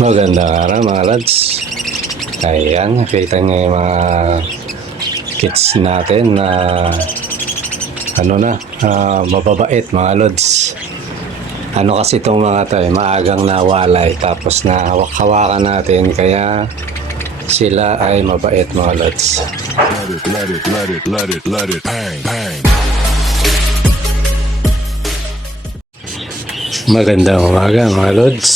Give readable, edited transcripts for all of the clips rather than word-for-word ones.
Magandang araw mga lods. Ayan, nakita niyo yung mga kids natin na mababait mga lods. Ano kasi itong mga to, maagang nawalay tapos na hawak-hawakan natin kaya sila ay mabait mga lods. Let it, bang. Magandang umaga mga lods.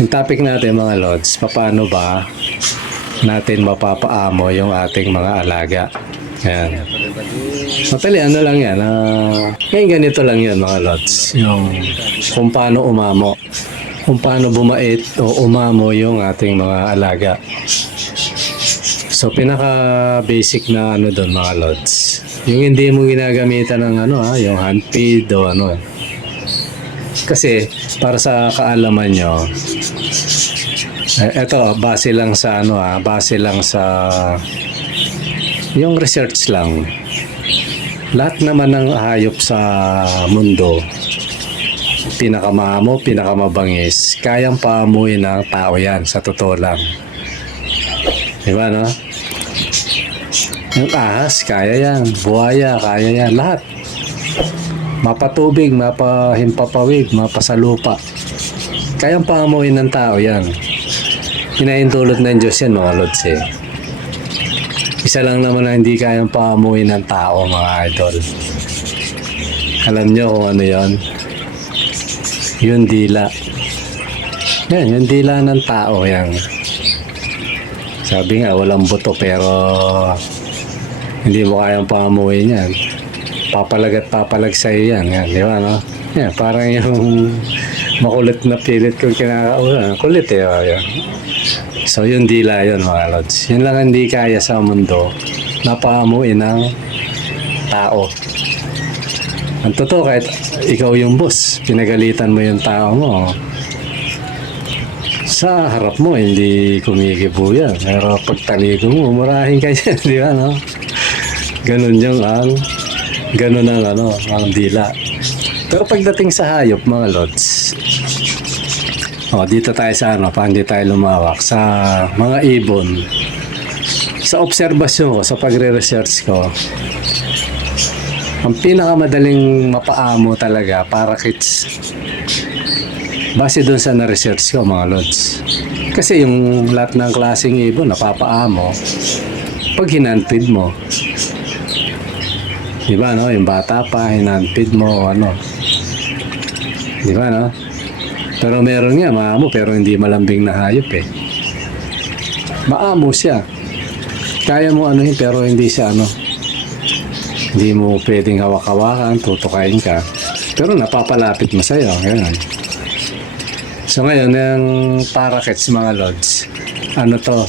Yung topic natin mga lods, paano ba natin mapapaamo yung ating mga alaga? Ayan. Matali, ano lang yan. Ngayon ganito lang yan mga lods. Yung kung paano umamo. Kung paano bumait o umamo yung ating mga alaga. So pinaka basic na doon mga lods. Yung hindi mo ginagamitan ng yung hand feed o Kasi para sa kaalaman nyo, eto base lang sa yung research lang. Lahat naman ng hayop sa mundo, pinakamamo, pinakamabangis, kayang paamuin ng tao yan, sa totoo lang. Diba no? Yung ahas, kaya yan. Buhaya, kaya yan. Lahat. Mapatubig, mapahimpapawid, mapasalupa. Kayang paamuin ng tao yan. Hinahintulot ng Diyos yan mga lods eh. Isa lang naman na hindi kayang paamuin ng tao mga idol. Alam nyo kung ano yan? Yung dila. Yan, yung dila ng tao yan. Sabi nga walang buto pero hindi mo kayang paamuin yan. Papalag at papalag sa'yo yan. Yan, di ba, no? Yan, parang yung makulit na pilit kong kinakauna. Kulit eh, yan. So, yung dila yun, mga lods. Yun lang hindi kaya sa mundo na paamuin ng tao. Ang totoo, kahit ikaw yung boss, pinagalitan mo yung tao mo. Sa harap mo, hindi kumikibo yan. Pero pag taligo mo, murahin ka yan, di ba, no? Ganun yung ganun ang dila. Pero pagdating sa hayop, mga lods, dito tayo sa pa hindi tayo lumawak sa mga ibon. Sa obserbasyon ko, sa pagre-research ko, ang pinakamadaling mapaamo talaga para kids. Base doon sa na-research ko, mga lods. Kasi yung lahat ng klaseng ibon napapaamo pag hinanpid mo. Diba, no? Yung bata pa, hinanpid mo, Diba, no? Pero meron nga, maamo, pero hindi malambing na hayop, eh. Maamo siya. Kaya mo pero hindi siya, Hindi mo pwedeng hawak-hawakan, tutukain ka. Pero napapalapit mo sa'yo, ganun. So ngayon, yung parakeets, mga lods, to?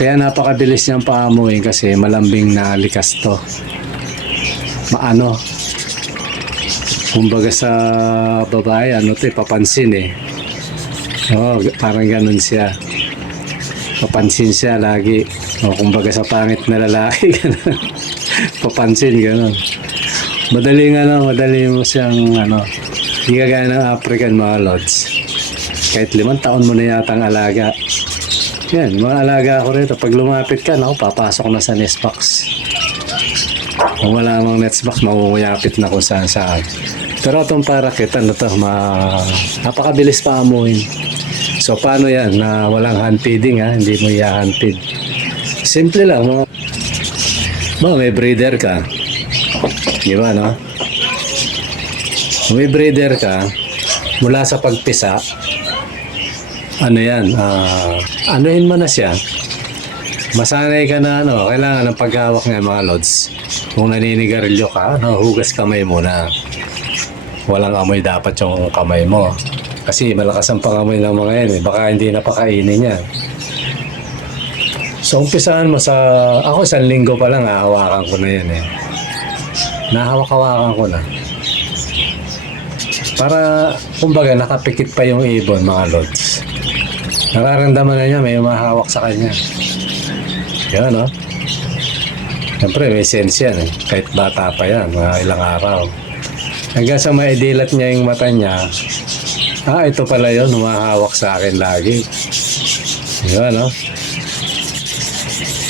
Kaya napakabilis niyang paamuin kasi malambing na likas to. Kumbaga sa babae, papansin eh. Parang ganun siya. Papansin siya lagi. Kumbaga sa pangit na lalaki, ganun. Papansin, ganun. Madali mo siyang, hindi kagaya ng African mga lods. Kahit 5 taon mo na yata ang alaga. Yan, mga alaga ko rito. Pag lumapit ka, papasok na sa nest box. Kung wala mang nest box, mamumuyapit na kung saan. Pero itong parakeet, napakabilis pa amuin. So, paano yan? Na walang hand feeding, hindi mo i-hand feed. Simple lang, may breeder ka. Di ba, no? May breeder ka, mula sa pagpisa, anuhin mo na siya. Masanay ka na, kailangan ng paghawak ng mga lods. Kung naninigarilyo ka, hugas kamay muna. Walang amoy dapat yung kamay mo. Kasi malakas ang pangamoy ng mga yan, baka hindi napakainin yan. So, umpisahan mo ako 1 linggo pa lang, hahawakan ko na yan eh. Nahawak-hawakan ko na. Para, kumbaga, nakapikit pa yung ibon, mga lods. Nararamdaman na niya, may mahawak sa kanya. Yan, no? Siyempre, may sense yan eh. Kahit bata pa yan, mga ilang araw. Hanggang sa maidilat niya yung mata niya, Ito pala yun, humahawak sa akin lagi. Yun, no?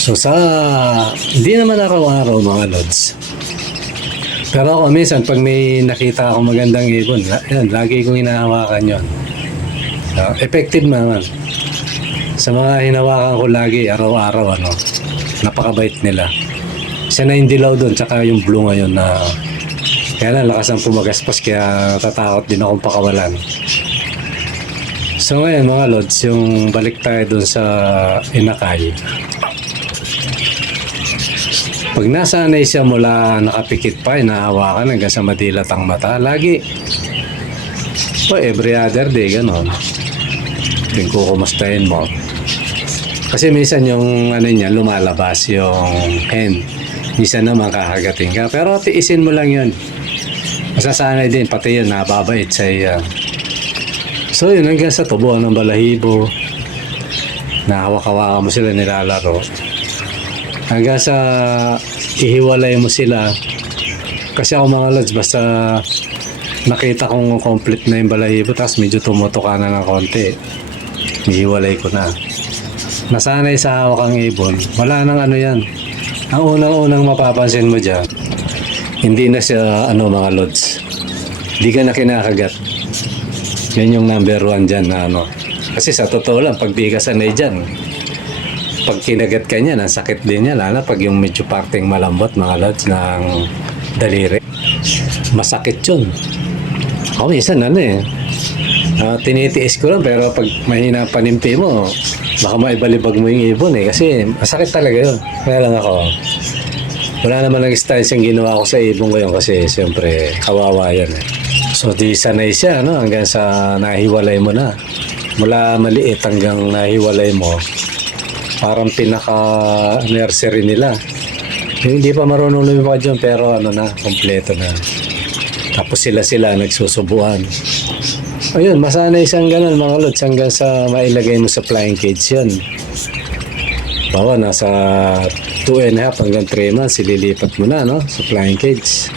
So hindi naman araw-araw mga lods. Pero ako minsan, pag may nakita akong magandang ibon, yan, lagi kong hinahawakan yun. Effective naman. Sa mga hinawakan ko lagi, araw-araw, napakabait nila. Isa na yung dilaw doon, tsaka yung blue ngayon na kaya lang lakas ng pumagaspas, kaya tatakot din akong pakawalan. So ngayon mga lods, yung balik tayo doon sa inakay. Pag nasanay siya mula nakapikit pa, inahawakan hanggang sa madilat ang mata, lagi. Every other day, gano'n. Kukumustahin mo. Kasi minsan yung niya, lumalabas yung hen. Minsan naman kakagating ka. Pero tiisin mo lang yun. Masasanay din, pati yun, nababait sa iya. So yun, hanggang sa tubo ng balahibo. Nahawak-hawakan mo sila, nilalaro. Hanggang sa ihiwalay mo sila. Kasi ako mga lods, basta nakita kong complete na yung balahibo, tapos medyo tumutuka na ng konti. Ihiwalay ko na. Nasanay sa hawak ang ibon, wala nang yan. Ang unang-unang mapapansin mo dyan, hindi na siya mga lods. Hindi ka na kinakagat. Yan yung number 1 dyan na Kasi sa totoo lang, pag di ka sanay dyan, pag kinagat ka niya, sakit din niya, lalo pag yung medyo parteng malambot mga lods ng daliri. Masakit yun. Ako minsan tinitiis ko lang, pero pag mahina panimpi mo, baka maibalibag mo yung ibon kasi masakit talaga yun. Kaya lang ako, wala naman ng styles yung ginawa ko sa ibon ko yun kasi siyempre kawawa yan So di sanay siya hanggang sa nahiwalay mo na. Mula maliit hanggang nahiwalay mo, parang pinaka-nursery nila. Yung hindi pa marunong lumipad dyan, pero kompleto na. Tapos sila nagsusubuan. Ayun, masanay siyang ganun mga lods hanggang sa mailagay mo sa flying cage yun. Bawa, nasa 2.5 hanggang 3 months, ililipat mo na sa flying cage.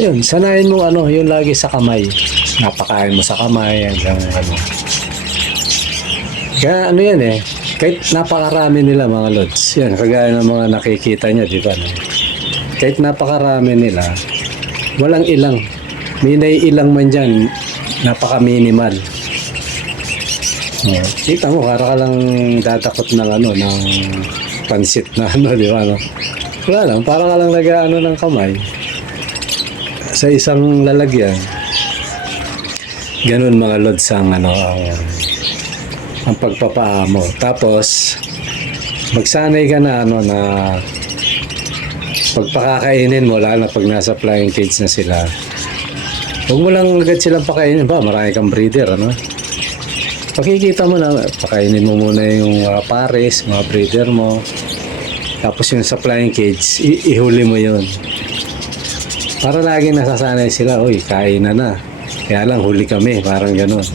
Ayun, sanayin mo yung lagi sa kamay. Napakain mo sa kamay hanggang Kaya yan kahit napakarami nila mga lods. Yan, kagaya ng mga nakikita nyo, di ba? Kahit napakarami nila, walang ilang. May naiilang man dyan, napaka-minimal. Kita mo, para ka lang datakot ng ng pansit na di ba? Wala lang, para ka lang ng kamay sa isang lalagyan. Ganun mga lods ang ang pagpapaamo. Tapos magsanay ka na na pagpakakainin mo, lalo na pag nasa flying cage na sila. Huwag mo lang agad silang pakainin ba, marami kang breeder pakikita mo na, pakainin mo muna yung pares, mga breeder mo. Tapos yung sa flying cage, ihuli mo yun. Para lagi nasasanay sila, kain na. Kaya lang huli kami, parang gano'n.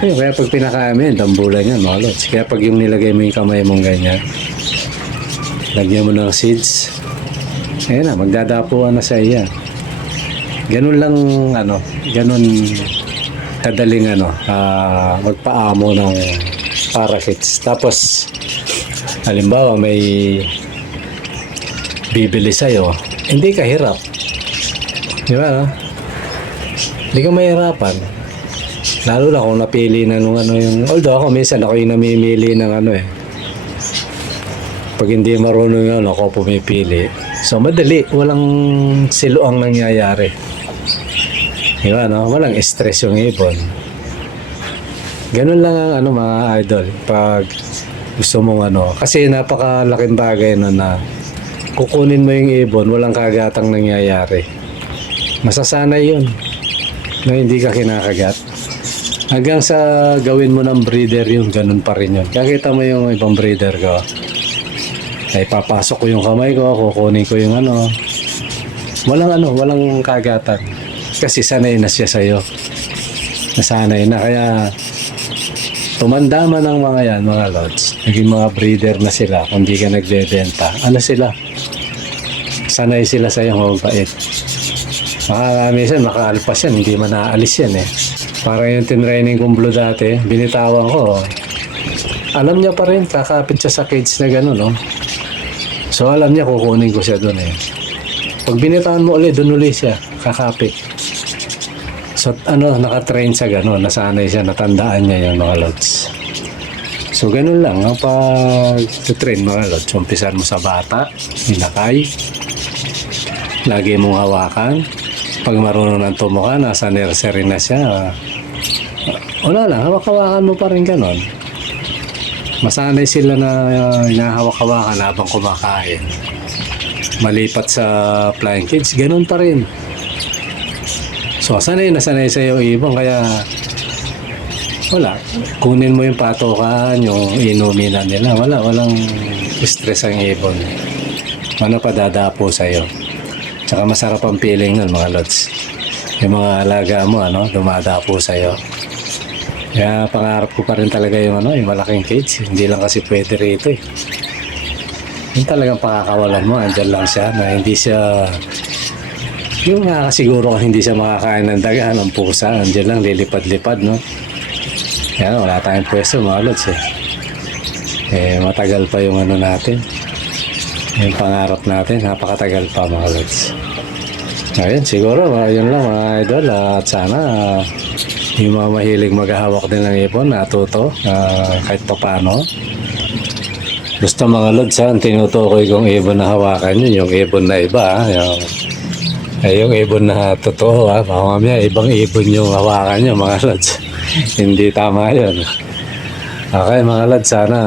Kaya pag pinakain mo yun, dambulan yan, mga lods. Kaya pag yung nilagay mo yung kamay mong ganyan, lagyan mo ng seeds, ayun na, magdadapuan na sa iya. Ganun lang, ganun kadaling magpaamo ng parakeets. Tapos, halimbawa may bibili sa'yo, hindi ka hirap. Di ba, Hindi ka mahirapan. Lalo na kung napili na yung... Although ako minsan ako yung namimili ng Pag hindi marunong ako pumipili. So madali, walang siluang nangyayari. Diba, walang stress yung ibon. Ganun lang ang mga idol. Pag gusto mong kasi napakalaking bagay na kukunin mo yung ibon, walang kagatang nangyayari. Masasanay yun na hindi ka kinakagat. Hanggang sa gawin mo ng breeder yun, ganun pa rin yun. Kakita mo yung ibang breeder ko. Ay papasok ko yung kamay ko, kukunin ko yung walang kagatan. Kasi sanay na siya sa'yo. Nasanay na. Kaya tumanda man ang mga yan, mga lods. Naging mga breeder na sila. Kung di ka nagbebenta, sila? Sanay sila sa'yo, mabait. Minsan makaalpas yan, hindi man naalis yan eh. Parang yung tinraining kong blue dati, binitawan ko. Alam niya pa rin, kakapit siya sa cage na gano'n, no? So alam niya, kukunin ko siya doon eh. Pag binitawan mo ulit, doon ulit siya, kakapit. So nakatrain sa gano'n, nasanay siya, natandaan niya yung mga lods. So gano'n lang, ang pag-train mga lods, umpisan mo sa bata, hinakay, lagi mong hawakan. Pag marunong ng tumuka, nasa nursery na siya, wala lang, hawak-hawakan mo pa rin ganon. Masanay sila na hinahawak-hawakan habang kumakain. Malipat sa flying cage, ganon pa rin. So, sanay na sanay sa iyo ibon, kaya wala. Kunin mo yung patokan, yung inuminan nila. Walang stress ang ibon. Pa dadapo sa iyo. Tsaka masarap ang feeling nun mga lods. Yung mga alaga mo, dumadapo sa'yo. Kaya pangarap ko pa rin talaga yung malaking cage. Hindi lang kasi pwede rito eh. Yung talagang pakakawalan mo, andyan lang siya, na hindi siya, yung nakakasiguro ka hindi siya makakain ng daga, ng pusa, andyan lang, lilipad-lipad, no? Kaya wala tayong pwesto mga lods eh. Matagal pa yung natin. Yung pangarap natin, napakatagal pa mga lods. Ayun, siguro, yun lang mga idol. At sana, yung mga mahilig maghahawak din ng ibon, natuto, kahit pa paano. Basta mga lods, ang tinutukoy kong ibon na hawakan yun, yung ibon na iba, yung ibon na totoo, baka mamaya, ibang ibon yung hawakan nyo, mga lods. Hindi tama yun. Okay, mga lods, sana,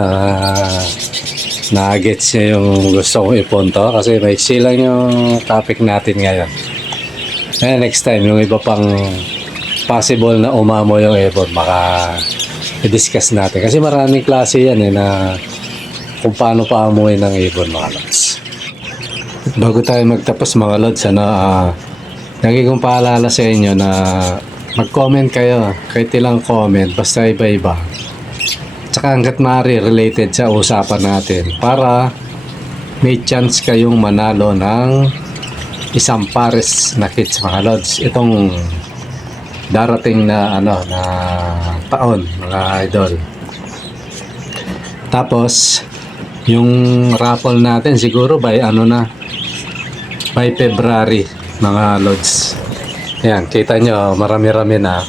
na-gets niya yung gusto kong ipunto kasi may lang yung topic natin ngayon. Next time, yung iba pang possible na umamo yung ibon, maka i-discuss natin. Kasi maraming klase yan na kung paano paamuin ng ibon mga lods. Bago tayo magtapos mga lods, lagi kong paalala sa inyo na mag-comment kayo. Kahit ilang comment, basta iba-iba. Tsaka hanggat maaari related sa usapan natin para may chance kayong manalo ng isang pares na kits mga lods. Itong darating na na taon mga idol. Tapos yung raffle natin siguro by by February mga lods. Ayan, kita nyo marami-rami na.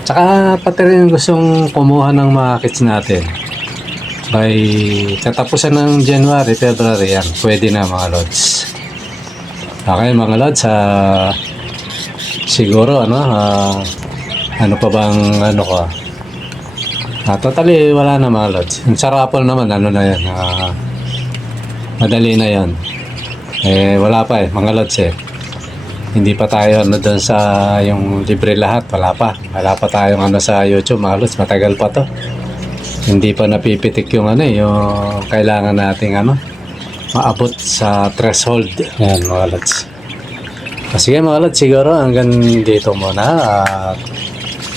Tsaka pati rin gustong kumuha ng mga kits natin. By katapusan ng January, February, yan. Pwede na mga lods. Okay mga lods, siguro ano pa bang ko? Totally wala na mga lods. Yung sa raffle naman, na yan. Madali na yan. Wala pa mga lods Hindi pa tayo doon sa yung libre lahat, wala pa tayong sa YouTube mga lods, matagal pa to. Hindi pa napipitik yung yung kailangan nating maabot sa threshold. Yan mga lods. Sige mga lods, siguro hanggang dito muna at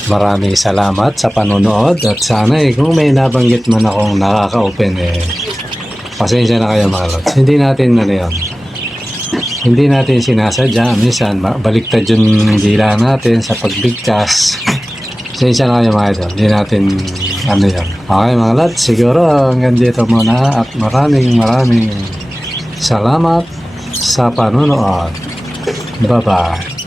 maraming salamat sa panonood at sana kung may nabanggit man akong nakaka-open pasensya na kayo mga lods. Hindi natin sinasadya. Minsan, baliktad yung dila natin sa pagbigkas. Pasensya na kayo mga idol. Hindi natin yan. Okay mga lods, siguro hanggang dito muna at maraming salamat sa panonood. Bye-bye.